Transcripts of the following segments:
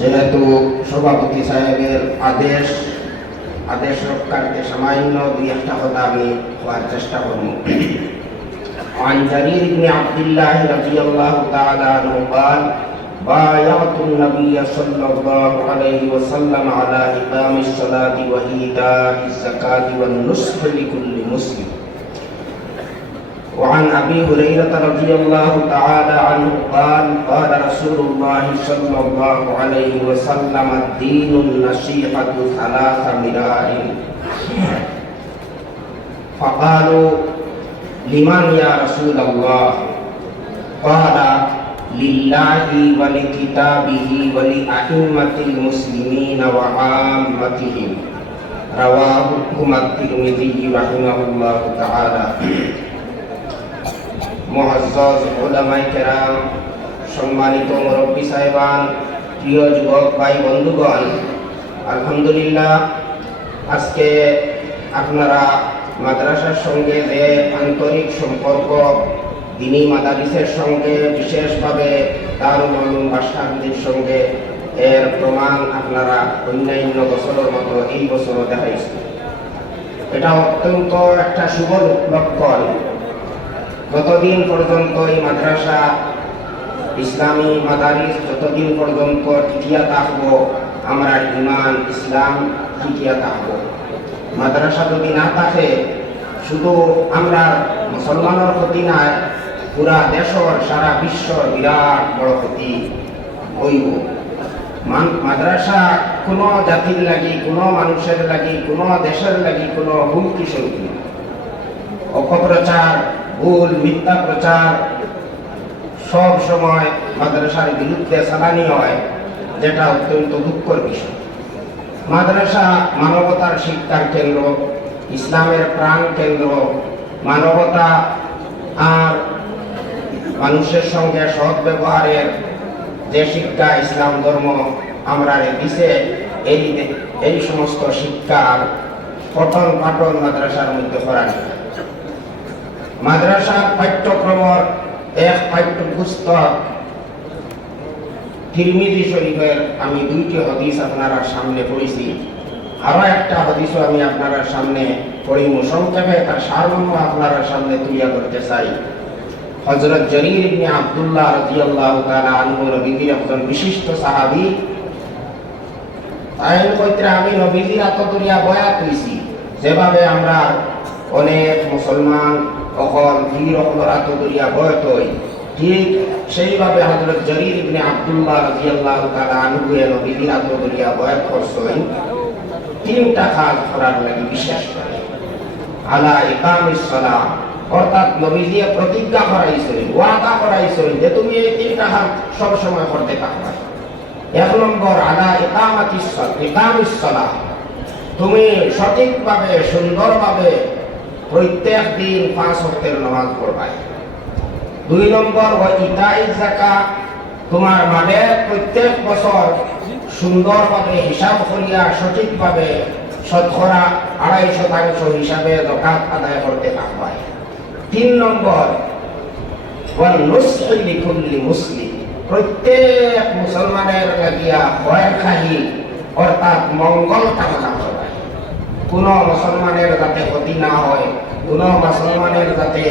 যেহেতু সভাপতি সাহেবের আদেশ আদেশ রক্ষার্থে সামান্য দুই একটা কথা আমি হওয়ার চেষ্টা করব عن جرير بن عبد الله رضي الله تعالى عنه قال بايعت النبي صلى الله عليه وسلم على إقام الصلاة وإيتاء الزكاة والنصح لكل مسلم وعن أبي هريرة رضي الله تعالى عنه قال قال رسول الله صلى الله عليه وسلم الدين النصيحة ثلاث مرار فقالوا لمن يا رسول الله؟ قال لله ولكتابه ولأئمة المسلمين وعامتهم. رواه الترمذي رحمه الله تعالى. মহাজ্জজ ওলামাই কেরাম, সম্মানিত মুরব্বী সাহেবান, প্রিয় যুবক ভাই বন্ধুগণ, আলহামদুলিল্লাহ। আজকে আপনারা মাদ্রাসার সঙ্গে যে আন্তরিক সম্পর্ক, দিনী মাদারিসের সঙ্গে, বিশেষভাবে তার বাসাহাবিদের সঙ্গে, এর প্রমাণ আপনারা অন্যান্য বছরের মতো এই বছরও দেখাইছে। এটা অত্যন্ত একটা শুভ লক্ষণ যতদিন পর্যন্ত এই মাদ্রাসা ইসলামী মাদারিস, যতদিন পর্যন্ত টিকিয়া থাকব, আমরা ইমান ইসলাম টিকিয়া থাকব। মাদ্রাসা যদি না থাকে, শুধু আমরা মুসলমানের ক্ষতি নাই পুরা দেশর, সারা বিশ্ব বিরাট বড় ক্ষতি হইব। মাদ্রাসা কোনো জাতির লাগি, কোনো মানুষের লাগি, কোনো দেশের লাগি কোনো হুমকি সঙ্গী অপপ্রচার ভুল, মিথ্যা প্রচার, সব সময় মাদ্রাসার বিরুদ্ধে চালানি হয়, যেটা অত্যন্ত দুঃখর বিষয়। মাদ্রাসা মানবতার শিক্ষার কেন্দ্র, ইসলামের প্রাণ কেন্দ্র, মানবতা আর মানুষের সঙ্গে সৎ ব্যবহারের যে শিক্ষা, ইসলাম ধর্ম, আমরা দিছে, এই এই সমস্ত শিক্ষার পঠন পাঠন মাদ্রাসার মধ্যে করা মাদ্রাসার পাঠ্যক্রমর এক পাঠ্য পুস্তক তিরমিজি শরীফের আমি দুইটি হদিস আপনারা সামনে পড়েছি। আরও একটা হদিসও আমি আপনারা সামনে পড়িব। সংক্ষেপে তার সারমর্ম আপনারা সামনে তুলিয়া করতে চাই। হজরত জরির ইবনে আব্দুল্লাহ রাদিয়াল্লাহু তাআলা আনহু নবীজির একজন বিশিষ্ট সাহাবী। তাই কইতে আমি নবীজির আতদরিয়া বয়াত হইছি। যেভাবে আমরা অনেক মুসলমান অকল বীর অকলরা তো দরিয়া বয়ত ঠিক সেইভাবে হযরত জরির ইবনে আব্দুল্লাহ দরিয়া বয়াত তিনটা করে। আলা অর্থাৎ প্রতিজ্ঞা ওয়াদা যে তুমি এই তিনটা কাজ সব সময় করতে থাকবে এক নম্বর, আলা ইকামাতিস সালাহ। তুমি সঠিকভাবে, সুন্দরভাবে প্রত্যেক দিন পাঁচ হপ্তের নামাজ পড়বাই দুই নম্বর ও ইতাই জাকা তোমার মানে প্রত্যেক বছর সুন্দরভাবে হিসাব করিয়া, সঠিকভাবে শতকরা আড়াই শতাংশ হিসাবে জকাত আদায় করতে হয় তিন নম্বর মুসলিম, প্রত্যেক মুসলমানের লাগিয়া ভয়ের খাহি, অর্থাৎ মঙ্গল কামনা কোনো মুসলমানের যাতে ক্ষতি না হয়, কোনো মুসলমানের যাতে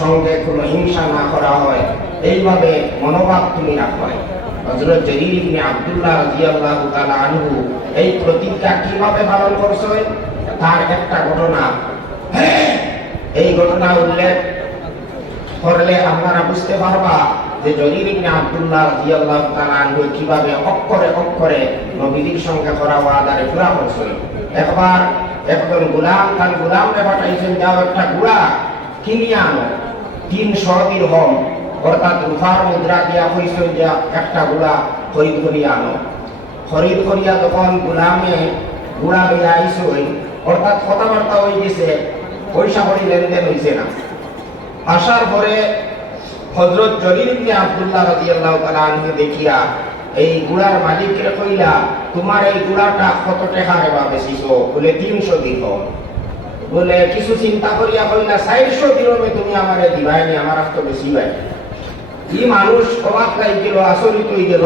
সঙ্গে কোনো হিংসা না করা হয়, এইভাবে মনোভাব তুমি রাখবে হজরত জরির আব্দুল্লাহ তাআলা আনহু এই প্রতিজ্ঞা কীভাবে পালন করছে? তার একটা ঘটনা। এই ঘটনা উল্লেখ করলে আপনারা বুঝতে পারবা যে জরির ইবনে আব্দুল্লাহ রাদিয়াল্লাহু তাআলা আনহু কীভাবে অক্ষরে অক্ষরে নবীজির সঙ্গে করা ওয়াদারে পুরা করছে। একবার একজন গোলাম, তার গোলাম পাঠাইছেন যাও একটা গুড়া কিনিয়ে আনো। তিনশো হম, অর্থাৎ রুফার মুদ্রা দিয়া হয়েছে যে একটা গুড়া খরিদ করিয়া আনো। খরিদ করিয়া যখন গোলামে গুড়া লইয়া আইসে অর্থাৎ কথাবার্তা হয়ে গেছে পয়সা করি লেনদেন হয়েছে না। আসার পরে হজরত জলিল ইবনে আব্দুল্লাহ রাদিয়াল্লাহু তাআলা দেখিয়া এই গুড়ার মালিকের কইলা, তোমার এই গুড়াটা কত টাকা রেবা বেচিছো? বলে, তিনশো দিন বলে, কিছু চিন্তা করিয়া কইলা, চারশো দিনমে তুমি আমারে দিবাই নি আমার তো বেশি ভাই ই মানুষ অবাক লাই গেল, আচরিত হয়ে গেল।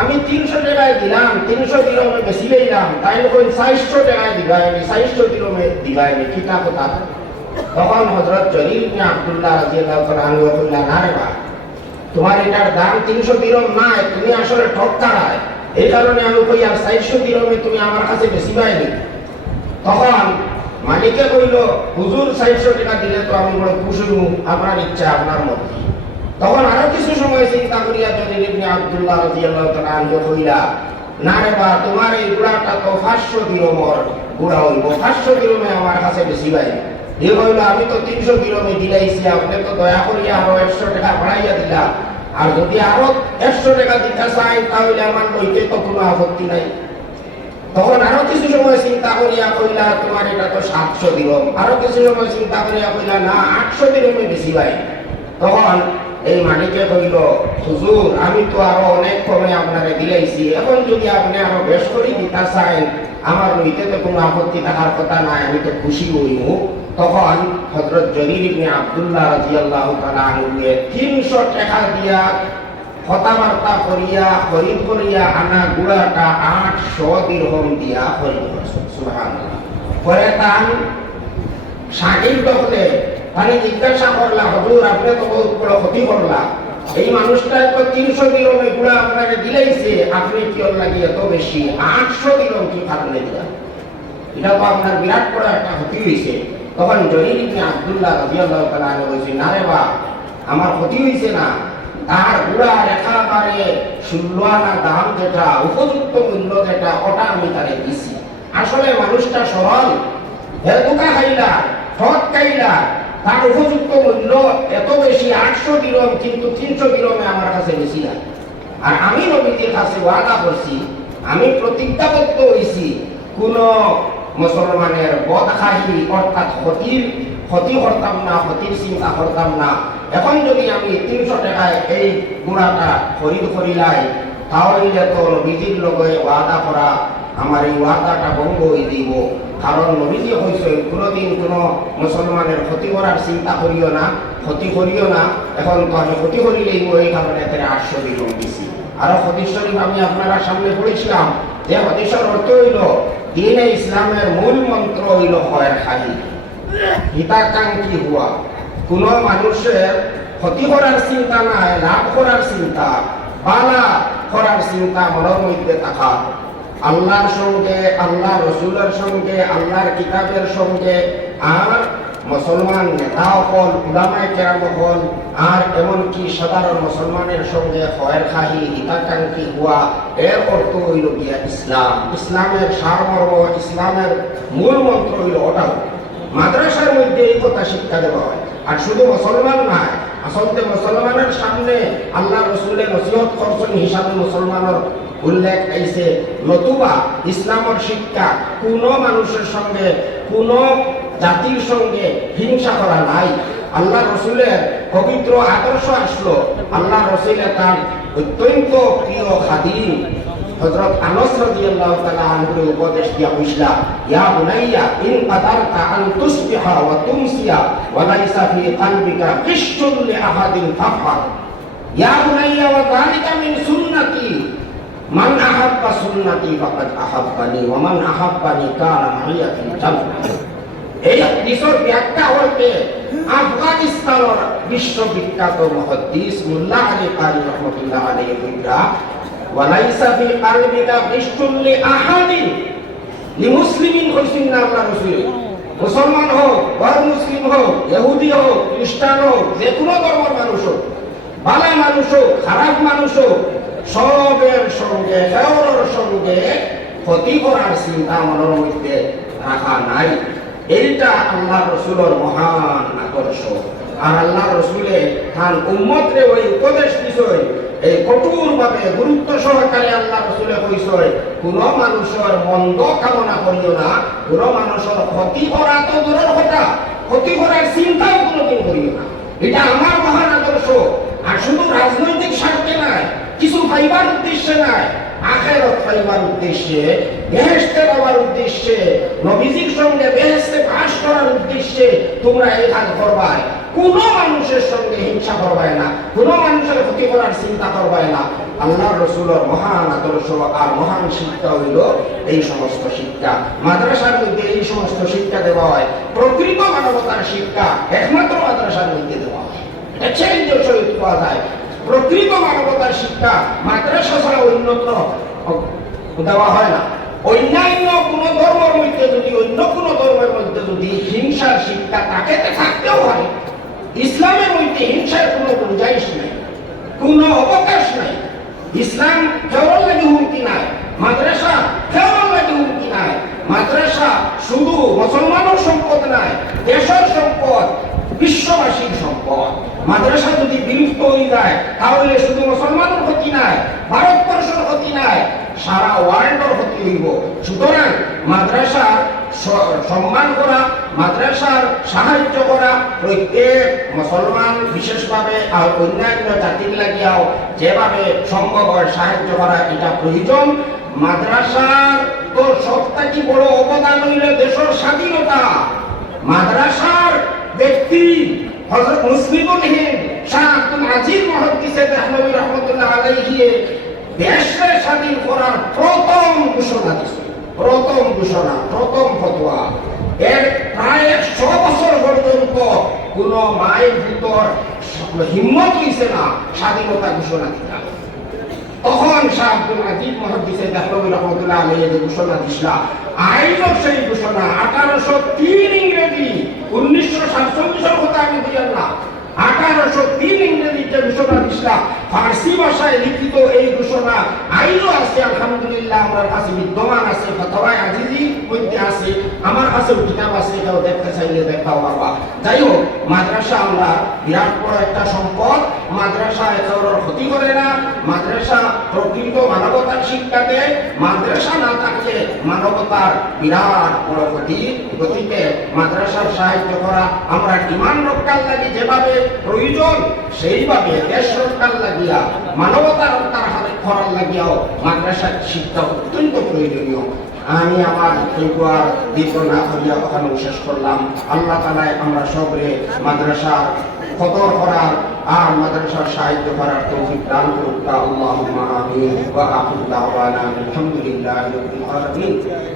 আমি তিনশো টাকায় দিলাম, তিনশো দিরমে বেশি লইলাম, তাই কই চারশো টাকায় দিবাই আমি চারশো দিরমে দিবাই আমি কিতা কথা? তখন হজরত জলিল আব্দুল্লাহ রাদিয়াল্লাহু তাআলা কইলা না রে বা তোমার এটার দাম তিনশো দিরম নাই, তুমি আসলে ঠকারায় এই কারণে আমি কই, আর চারশো দিরমে তুমি আমার কাছে বেশি পাইনি। তখন মালিকে কইল, হুজুর, চারশো টাকা দিলে তো আমি বড় খুশি আপনার ইচ্ছা, আপনার মধ্যে তখন আরও কিছু সময় চিন্তা করিয়া যদি ইবনে আব্দুল্লাহ রাদিয়াল্লাহু তাআলা আনহু কইলা, না রে বা, তোমার এই গুড়াটা তো পাঁচশো দিরমর গুড়া হইব, পাঁচশো দিরমে আমার কাছে বেশি পাই এ কইল আমি তো তিনশো দিরমে দিলাইছি, আপনি তো দয়া করিয়া আরও একশো টাকা বাড়াইয়া দিলা। আর যদি আরও একশো টাকা দিতে চাই, তাহলে আমার লইতে তো কোনো আপত্তি নাই। তখন আরও কিছু সময় চিন্তা করিয়া কইলা, তোমার এটা তো সাতশো দিরম আরও কিছু সময় চিন্তা করিয়া কইলা, না, আটশো দিরমে বেশি পাই তখন এই মালিকে কইল, হুজুর, আমি তো আরও অনেক কমে আপনারে দিলাইছি। এখন যদি আপনি আরও বেশ করে দিতা চান, আমার লইতে তো কোনো আপত্তি থাকার কথা নাই, আমি তো খুশি হইমু। তখন হযরত জরির ইবনে আব্দুল্লাহ তাআলা আনহু 300 টাকা দিয়া কথাবার্তা করিয়া খরিদ করিয়া আনা গুড়াটা আটশো দিরহম দিয়া করছে। সুবহানাল্লাহ। পরে তান তখলে জিজ্ঞাসা করলা, হুজুর, আপনি তো বহুত বড় ক্ষতি করলা। এই মানুষটা তো তিনশো দিরমে গুড়া আপনাকে দিলাইছে, আপনি কি ওর এত বেশি? আটশো দিরম কি কারণে এটা তো আপনার বিরাট বড় একটা ক্ষতি হয়েছে তখন জলিল ইবনে আব্দুল্লাহ রাদিয়াল্লাহু তাআলা বলছেন না রে বা আমার ক্ষতি হইছে না। তার গুড়া একেবারে ষোলো আনা দাম যেটা, উপযুক্ত মূল্য যেটা, ওটা আমি তারে দিছি। আসলে মানুষটা সরল। হে দোকা খাইলা ঠক খাইলা, তার উপযুক্ত মূল্য এত বেশি, আটশো দিরম কিন্তু তিনশো দিরমে আমার কাছে বেশি না। আর আমি নবীজির কাছে ওয়াদা করছি, আমি প্রতিজ্ঞাবদ্ধ হয়েছি কোন মুসলমানের বদখাহি অর্থাৎ ক্ষতির, ক্ষতি করতাম না, ক্ষতির চিন্তা করতাম না। এখন যদি আমি তিনশো টাকায় এই গুড়াটা খরিদ করিলাই, তাহলে তো নবীজির লগে ওয়াদা করা, আমার এই ওয়াদাটা ভঙ্গ হয়ে দিব কারণ নবীজি হয়েছে কোনোদিন কোনো মুসলমানের ক্ষতি করার চিন্তা করিও না, ক্ষতি করিও না। এখন তো আমি ক্ষতি করিলেই ওই কারণে এখানে আটশো দিন দিছি আরও শরীফ আমি আপনারা সামনে পড়েছিলাম। যে হদিসের অর্থ হইল, দিনে ইসলামের মূল মন্ত্র হইল হয়ের খালি। হিতাকাঙ্ক্ষী হওয়া কোনো মানুষের ক্ষতি করার চিন্তা নাই, লাভ করার চিন্তা, বালা করার চিন্তা মনের মধ্যে থাকা। আল্লাহর সঙ্গে আল্লাহ রসুলের সঙ্গে আল্লাহর কিতাবের সঙ্গে আর মুসলমান নেতা হল উলামায় কেরাম হল আর এমনকি সাধারণ মুসলমানের সঙ্গে হয়ের খাহি হিতাকাঙ্ক্ষী হওয়া এর অর্থ হইল গিয়া ইসলাম। ইসলামের সারমর্ম, ইসলামের মূল মন্ত্র হইল ওটাও। মাদ্রাসার মধ্যে এই কথা শিক্ষা দেওয়া হয়। আর শুধু মুসলমান নয়, আসলে মুসলমানের সামনে আল্লাহ রসুলের নসিহত করছেন হিসাবে মুসলমানের উল্লেখ আইছে, নতুবা ইসলামের শিক্ষা কোনো মানুষের সঙ্গে কোনো জাতির সঙ্গে হিংসা করা নাই। আল্লাহ রসুলের পবিত্র আদর্শ আসলো। আল্লাহ রসুলের তার অত্যন্ত প্রিয় খাদিম উপদেশ দিয়া কইসলা ইয়া মিন আহাব্বা মান আহাব্বানি এই ব্যাখ্যা হইতে আফগানিস্তানের বিশ্ববিখ্যাত মুহাদ্দিস মুল্লা আলী কারি রহমাতুল্লাহ আলাইহি কইরা ওয়ালাইসা ফি কালবিকা বিশতুল্লি আহাদিন লিমুসলিমিন কইছেন না আল্লাহ রাসূল মুসলমান হোক গैर মুসলিম হোক, ইহুদি হোক, খ্রিস্টান হোক যে কোনো ধর্মের মানুষ হোক ভালো মানুষ হোক, খারাপ মানুষ হোক, সবের সঙ্গে সঙ্গে ক্ষতি করার চিন্তা মনের মধ্যে রাখা নাই। এইটা আল্লাহ রসুলের মহান আদর্শ। আর আল্লাহ রসুলে তার উম্মতরে ওই উপদেশ দিছই, এই কঠোর ভাবে গুরুত্ব সহকারে আল্লাহ রসুলে কইছই, কোন মানুষের মন্দ কামনা করিও না, কোন মানুষের ক্ষতি করা তো দূরের কথা, ক্ষতি করার চিন্তাও কোনোদিন করিও না। এটা আমার মহান আদর্শ। আর শুধু রাজনৈতিক স্বার্থে নাই, কিছু পাইবার উদ্দেশ্যে নাই আখেরত পাইবার উদ্দেশ্যে বেহেস্তে পাওয়ার উদ্দেশ্যে, নবীজির সঙ্গে বেহেস্তে বাস করার উদ্দেশ্যে তোমরা এই কাজ করবাই। কোন মানুষের সঙ্গে হিংসা করবাই না, কোন মানুষের ক্ষতি করার চিন্তা করবাই না। আল্লাহ রসুলের মহান আদর্শ আর মহান শিক্ষা হইল এই সমস্ত শিক্ষা। মাদ্রাসার মধ্যে এই সমস্ত শিক্ষা দেওয়া হয়। প্রকৃত মানবতার শিক্ষা একমাত্র মাদ্রাসার মধ্যে দেওয়া হয়। চেঞ্জ সহিত পাওয়া যায়। প্রকৃত মানবতার শিক্ষা মাদ্রাসা ছাড়া অন্যত্র দেওয়া হয় না। অন্যান্য কোন ধর্মের মধ্যে যদি, অন্য কোন ধর্মের মধ্যে যদি হিংসার শিক্ষা তাকে থাকতেও হয় ইসলামের মধ্যে হিংসার কোনো গুঞ্জাইশ নেই, কোন অবকাশ নাই। ইসলাম কেবল লাগে হুমকি নাই, মাদ্রাসা কেবল লাগে হুমকি নাই। মাদ্রাসা শুধু মুসলমানের সম্পদ নাই, দেশের সম্পদ, বিশ্ববাসীর মাদ্রাসা যদি বিলুপ্ত হয়ে যায়, তাহলে শুধু মুসলমানের ক্ষতি নাই, ভারতবর্ষের ক্ষতি নাই, সারা ওয়ার্ল্ডের ক্ষতি হইব। সুতরাং মাদ্রাসা সম্মান করা, মাদ্রাসার সাহায্য করা, প্রত্যেক মুসলমান বিশেষভাবে আর অন্যান্য জাতির লাগিয়াও যেভাবে সম্ভব হয় সাহায্য করা, এটা প্রয়োজন। মাদ্রাসার তো সবথেকে বড় অবদান হইল দেশের স্বাধীনতা। মাদ্রাসার ব্যক্তি হযরত মুসলিমুল হিন্দ শাহ আব্দুল আজিজ মুহাদ্দিস রাহমাতুল্লাহ আলাইহি স্বাধীন করার প্রথম ঘোষণা প্রথম ঘোষণা, প্রথম ফতোয়া। এর প্রায় একশো বছর পর্যন্ত কোন মায়ের ভিতর হিম্মত হইছে না স্বাধীনতা ঘোষণা দিতা। তখন শাহ আব্দুল আজিজ মহাদিসে দেহলভী রহমতুল্লাহ সেই ঘোষণা আঠারোশো তিন ইংরেজি উনিশশো আমি না, আঠারোশো তিন ঘোষণা ফার্সি ভাষায় লিখিত এই ঘোষণা আইনও আছে, আলহামদুলিল্লাহ, আমার কাছে বিদ্যমান আছে আজিজি মধ্যে আছে। আমার কাছে কিতাব আছে, এটাও দেখতে চাইলে দেখাও পারবা যাই হোক মাদ্রাসা আমরা বিরাট বড় একটা সম্পদ। মাদ্রাসা একাউরের ক্ষতি করে না। মাদ্রাসা প্রকৃত মানবতার শিক্ষা দেয় মাদ্রাসা না থাকলে মানবতার বিরাট বড় ক্ষতি। গতিকে মাদ্রাসার সাহায্য করা, আমরা ইমান রক্ষার লাগি যেভাবে প্রয়োজন, সেইভাবে দেশ রক্ষার লাগিয়া মানবতা রক্ষার হাতে করার লাগিয়াও মাদ্রাসার শিক্ষা অত্যন্ত প্রয়োজনীয়। আমি আমার তৈবার দীর্ঘ না করিয়া ওখানে শেষ করলাম। আল্লাহ তালায় আমরা সবরে মাদ্রাসা কদর করার আর মাদ্রাসার সাহিত্য করার তৌফিক দান করুক। আল্লাহ আমিন। ওয়া আলহামদুলিল্লাহি